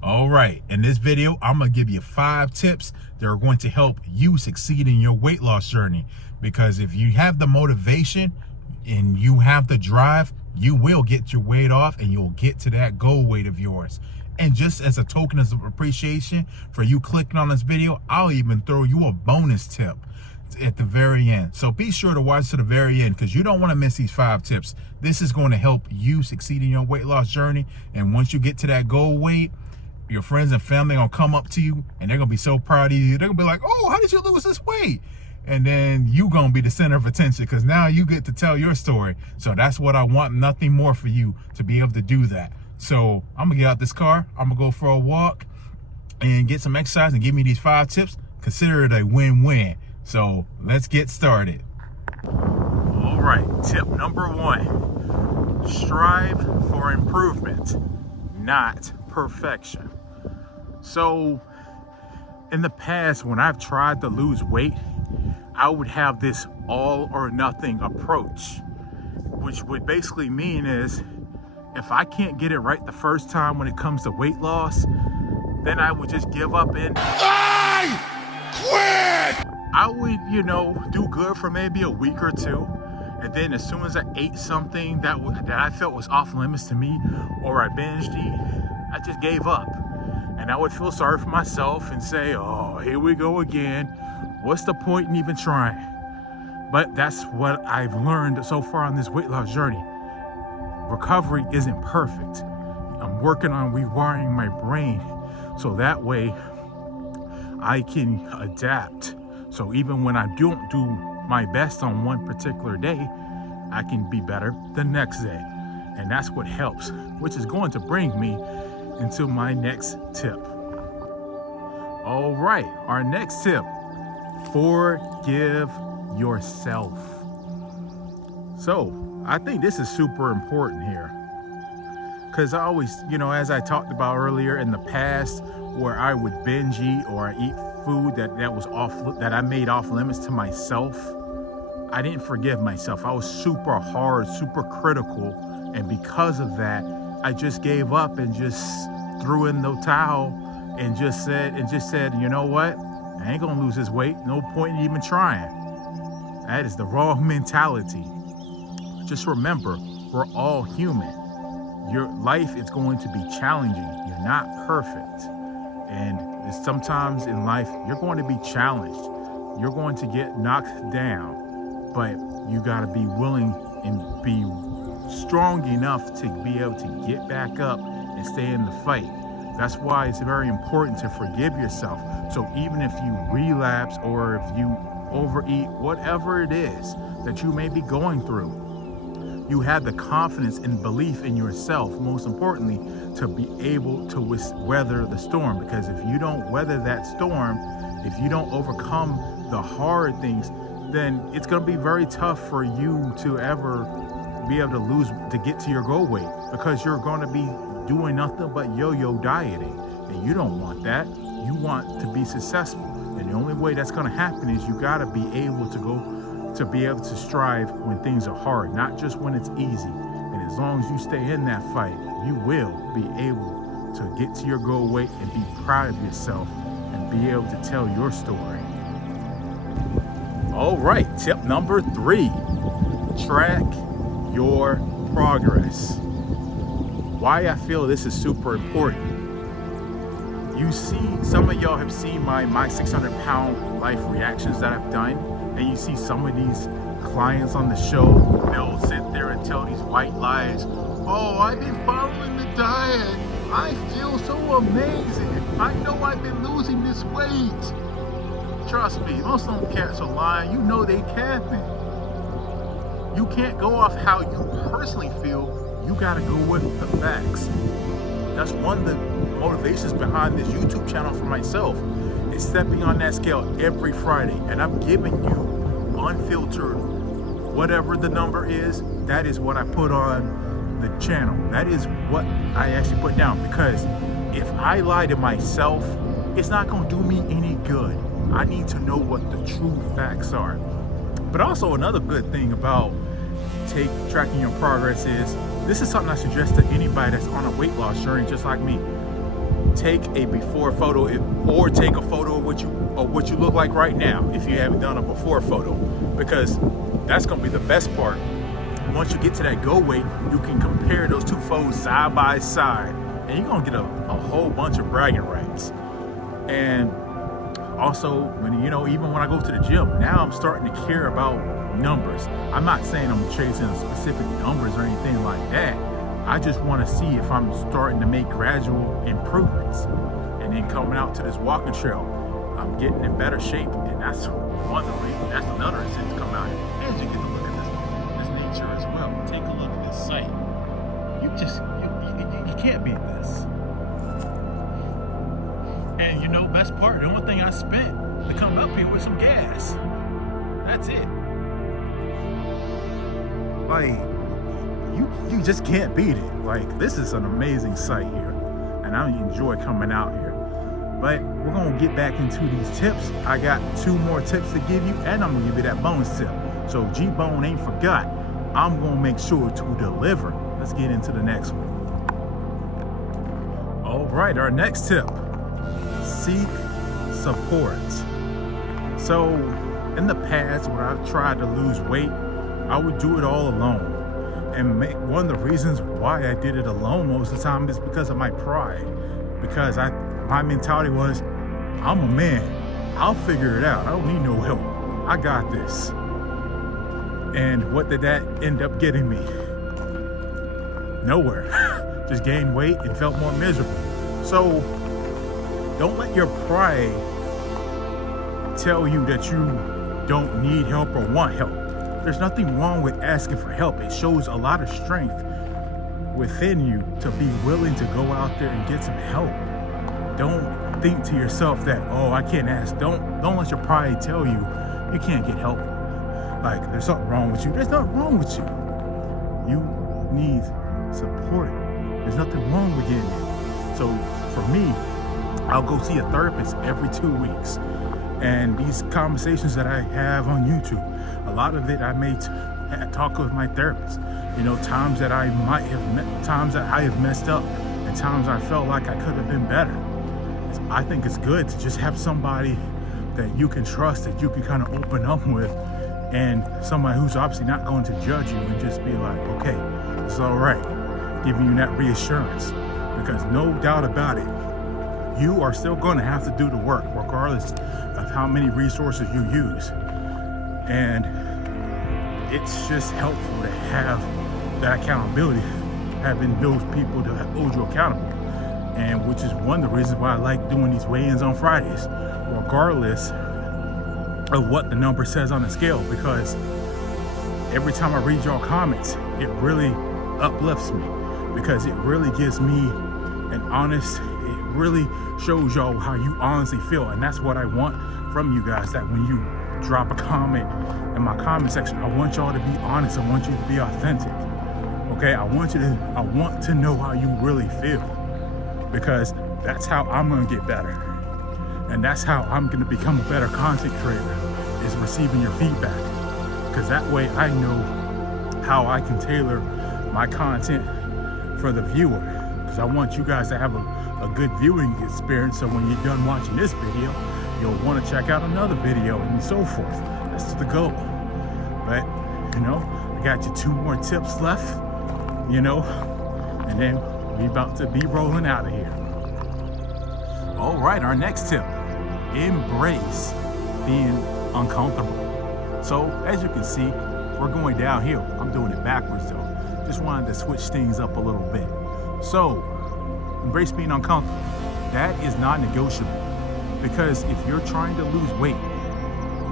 All right, in this video, I'm gonna give you 5 tips that are going to help you succeed in your weight loss journey. Because if you have the motivation and you have the drive, you will get your weight off and you'll get to that goal weight of yours. And just as a token of appreciation for you clicking on this video, I'll even throw you a bonus tip at the very end. So be sure to watch to the very end because you don't want to miss these 5 tips. This is going to help you succeed in your weight loss journey. And once you get to that goal weight, your friends and family are gonna come up to you and they're gonna be so proud of you. They're gonna be like, oh, how did you lose this weight? And then you gonna be the center of attention because now you get to tell your story. So that's what I want, nothing more for you to be able to do that. So I'm gonna get out this car, I'm gonna go for a walk and get some exercise and give me these 5 tips. Consider it a win-win. So let's get started. All right, tip number 1, strive for improvement, not perfection. So in the past, when I've tried to lose weight, I would have this all or nothing approach, which would basically mean is if I can't get it right the first time when it comes to weight loss, then I would just give up and I quit. I would, do good for maybe a week or two. And then as soon as I ate something that I felt was off limits to me, or I binged eat, I just gave up. And I would feel sorry for myself and say, oh, here we go again. What's the point in even trying? But that's what I've learned so far on this weight loss journey. Recovery isn't perfect. I'm working on rewiring my brain so that way I can adapt. So even when I don't do my best on one particular day, I can be better the next day. And that's what helps, which is going to bring me into my next tip. All right, our next tip, forgive yourself. So I think this is super important here because I always, as I talked about earlier in the past, where I would binge eat or I eat food that I made off limits to myself, I didn't forgive myself. I was super hard, super critical, and because of that, I just gave up and just threw in the towel and just said, you know what? I ain't gonna lose this weight. No point in even trying. That is the wrong mentality. Just remember, we're all human. Your life is going to be challenging. You're not perfect. And sometimes in life, you're going to be challenged. You're going to get knocked down, but you gotta be willing and be strong enough to be able to get back up and stay in the fight. That's why it's very important to forgive yourself. So even if you relapse or if you overeat, whatever it is that you may be going through, you have the confidence and belief in yourself, most importantly, to be able to weather the storm. Because if you don't weather that storm, if you don't overcome the hard things, then it's going to be very tough for you to ever be able to get to your goal weight, because you're going to be doing nothing but yo-yo dieting, and you don't want that. You want to be successful, and the only way that's going to happen is you got to be able to strive when things are hard, not just when it's easy. And as long as you stay in that fight, you will be able to get to your goal weight and be proud of yourself and be able to tell your story. All right, tip number 3, track your progress. Why I feel this is super important. You see, some of y'all have seen my 600-pound life reactions that I've done, and you see some of these clients on the show, they'll sit there and tell these white lies. Oh, I've been following the diet. I feel so amazing. I know I've been losing this weight. Trust me, most of them cats are lying. You know they capping. You can't go off how you personally feel. You gotta go with the facts. That's one of the motivations behind this YouTube channel for myself, is stepping on that scale every Friday. And I'm giving you unfiltered, whatever the number is, that is what I put on the channel. That is what I actually put down, because if I lie to myself, it's not gonna do me any good. I need to know what the true facts are. But also another good thing about tracking your progress is, this is something I suggest to anybody that's on a weight loss journey just like me. take a before photo or take a photo of what you look like right now if you haven't done a before photo, because that's going to be the best part. Once you get to that go weight, you can compare those two photos side by side, and you're going to get a whole bunch of bragging rights. And also, when even when I go to the gym, now I'm starting to care about numbers. I'm not saying I'm chasing specific numbers or anything like that. I just want to see if I'm starting to make gradual improvements. And then coming out to this walking trail, I'm getting in better shape, and that's one of the reasons. That's another incentive to come out here. As you get to look at this nature as well. Take a look at this site. You can't beat this. And best part, the only thing I spent to come up here was some gas. That's it. Like, you just can't beat it. Like, this is an amazing site here, and I enjoy coming out here. But we're gonna get back into these tips. I got 2 more tips to give you, and I'm gonna give you that bonus tip. So G-Bone ain't forgot. I'm gonna make sure to deliver. Let's get into the next one. All right, our next tip: seek support. So in the past, when I tried to lose weight, I would do it all alone. And one of the reasons why I did it alone most of the time is because of my pride. Because my mentality was, I'm a man. I'll figure it out. I don't need no help. I got this. And what did that end up getting me? Nowhere. Just gained weight and felt more miserable. So don't let your pride tell you that you don't need help or want help. There's nothing wrong with asking for help. It shows a lot of strength within you to be willing to go out there and get some help. Don't think to yourself that, oh, I can't ask. Don't let your pride tell you you can't get help. Like, there's something wrong with you. There's nothing wrong with you. You need support. There's nothing wrong with getting it. So for me, I'll go see a therapist every 2 weeks. And these conversations that I have on YouTube, a lot of it I may talk with my therapist. Times that I have messed up, and times I felt like I could have been better. I think it's good to just have somebody that you can trust, that you can kind of open up with, and somebody who's obviously not going to judge you and just be like, okay, it's all right, giving you that reassurance. Because no doubt about it, you are still going to have to do the work, regardless of how many resources you use. And it's just helpful to have that accountability, having those people to hold you accountable. And which is one of the reasons why I like doing these weigh-ins on Fridays, regardless of what the number says on the scale, because every time I read y'all comments, it really uplifts me, because it really gives me an honest, it really shows y'all how you honestly feel. And that's what I want from you guys, that when you drop a comment in my comment section, I want y'all to be honest. I want you to be authentic. Okay, I want to know how you really feel, because that's how I'm gonna get better. And that's how I'm gonna become a better content creator, is receiving your feedback. Because that way I know how I can tailor my content for the viewer. Because I want you guys to have a good viewing experience, so when you're done watching this video, you'll want to check out another video and so forth. That's the goal. But I got you 2 more tips left, and then we about to be rolling out of here. All right, our next tip: embrace being uncomfortable. So as you can see, we're going downhill. I'm doing it backwards though. Just wanted to switch things up a little bit. So embrace being uncomfortable. That is non-negotiable, because if you're trying to lose weight,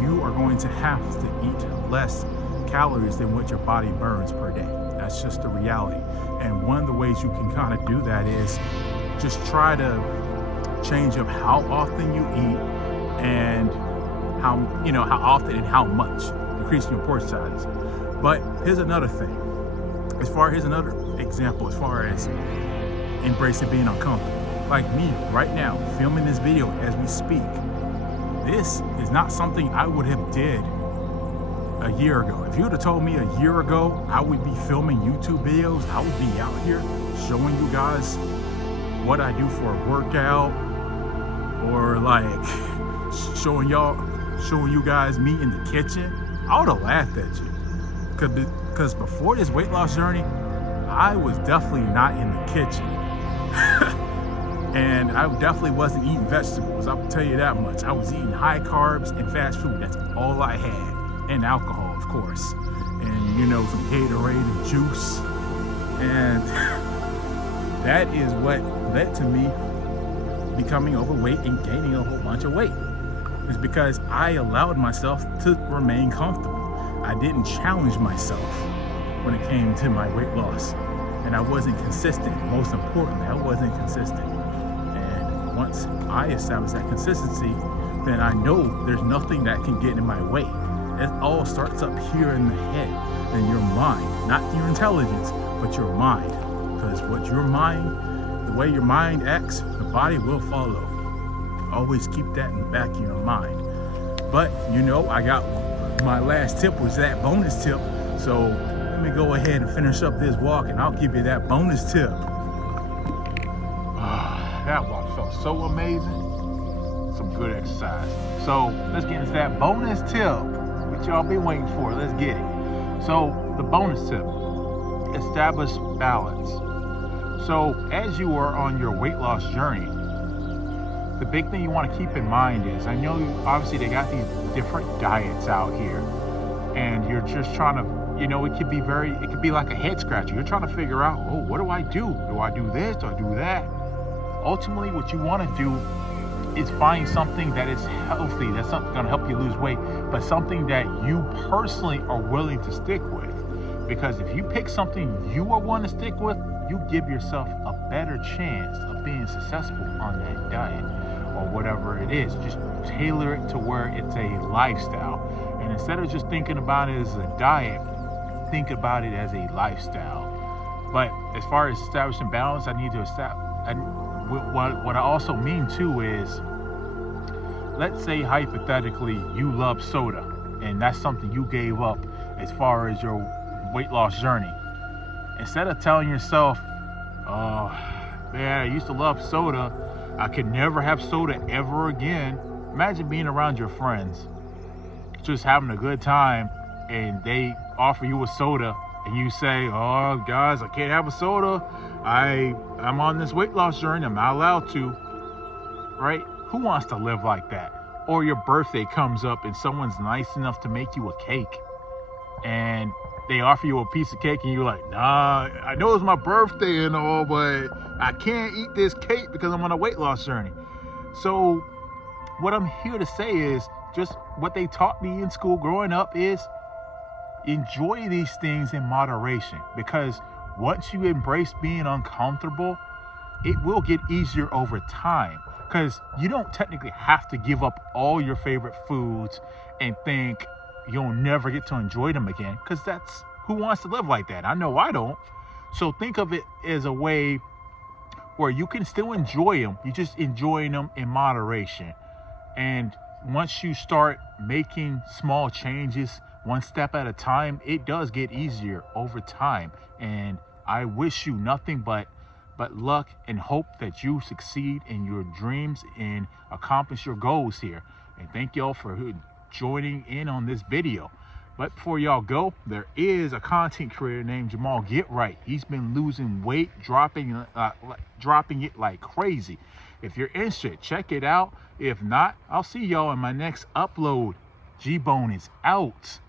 you are going to have to eat less calories than what your body burns per day. That's just the reality. And one of the ways you can kind of do that is just try to change up how often you eat, and how often and how much, increasing your portion size. But here's another thing. Here's another example as far as embracing being uncomfortable. Like me right now, filming this video as we speak. This is not something I would have did a year ago. If you would have told me a year ago I would be filming YouTube videos, I would be out here showing you guys what I do for a workout, or like showing you guys me in the kitchen, I would have laughed at you. Because before this weight loss journey, I was definitely not in the kitchen. And I definitely wasn't eating vegetables, I'll tell you that much. I was eating high carbs and fast food. That's all I had. And alcohol, of course. And you know, some Gatorade and juice. And that is what led to me becoming overweight and gaining a whole bunch of weight. It's because I allowed myself to remain comfortable. I didn't challenge myself when it came to my weight loss. And I wasn't consistent. Most importantly, I wasn't consistent. And once I established that consistency, then I know there's nothing that can get in my way. It all starts up here in the head, in your mind, not your intelligence, but your mind. Because what your mind, the way your mind acts, the body will follow. Always keep that in the back of your mind. But you know, I got my last tip was that bonus tip. So let me go ahead and finish up this walk and I'll give you that bonus tip. That walk felt so amazing. Some good exercise. So let's get into that bonus tip, which y'all been waiting for. Let's get it. So the bonus tip, establish balance. So as you are on your weight loss journey, the big thing you want to keep in mind is, I know obviously they got these different diets out here, and you're just trying to, you know, it could be like a head scratcher. You're trying to figure out, oh, what do I do? Do I do this? Do I do that? Ultimately, what you want to do is find something that is healthy, that's not going to help you lose weight, but something that you personally are willing to stick with. Because if you pick something you are willing to stick with, you give yourself a better chance of being successful on that diet or whatever it is. Just tailor it to where it's a lifestyle. And instead of just thinking about it as a diet, think about it as a lifestyle. But as far as establishing balance, I need to establish, what I also mean too is, let's say hypothetically you love soda and that's something you gave up as far as your weight loss journey. Instead of telling yourself, oh man, I used to love soda, I could never have soda ever again. Imagine being around your friends, just having a good time, and they offer you a soda and you say, oh guys, I can't have a soda. I'm on this weight loss journey, I'm not allowed to, right? Who wants to live like that? Or your birthday comes up and someone's nice enough to make you a cake, and they offer you a piece of cake and you're like, nah, I know it's my birthday and all, but I can't eat this cake because I'm on a weight loss journey. So what I'm here to say is, just what they taught me in school growing up is, enjoy these things in moderation, because once you embrace being uncomfortable, it will get easier over time. Because you don't technically have to give up all your favorite foods and think you'll never get to enjoy them again, because that's, who wants to live like that? I know I don't. So think of it as a way where you can still enjoy them, you're just enjoying them in moderation. And once you start making small changes, one step at a time, it does get easier over time. And I wish you nothing but luck and hope that you succeed in your dreams and accomplish your goals here. And thank y'all for joining in on this video. But before y'all go, there is a content creator named Jamal Get Right. He's been losing weight, dropping it like crazy. If you're interested, check it out. If not, I'll see y'all in my next upload. G-Bone is out.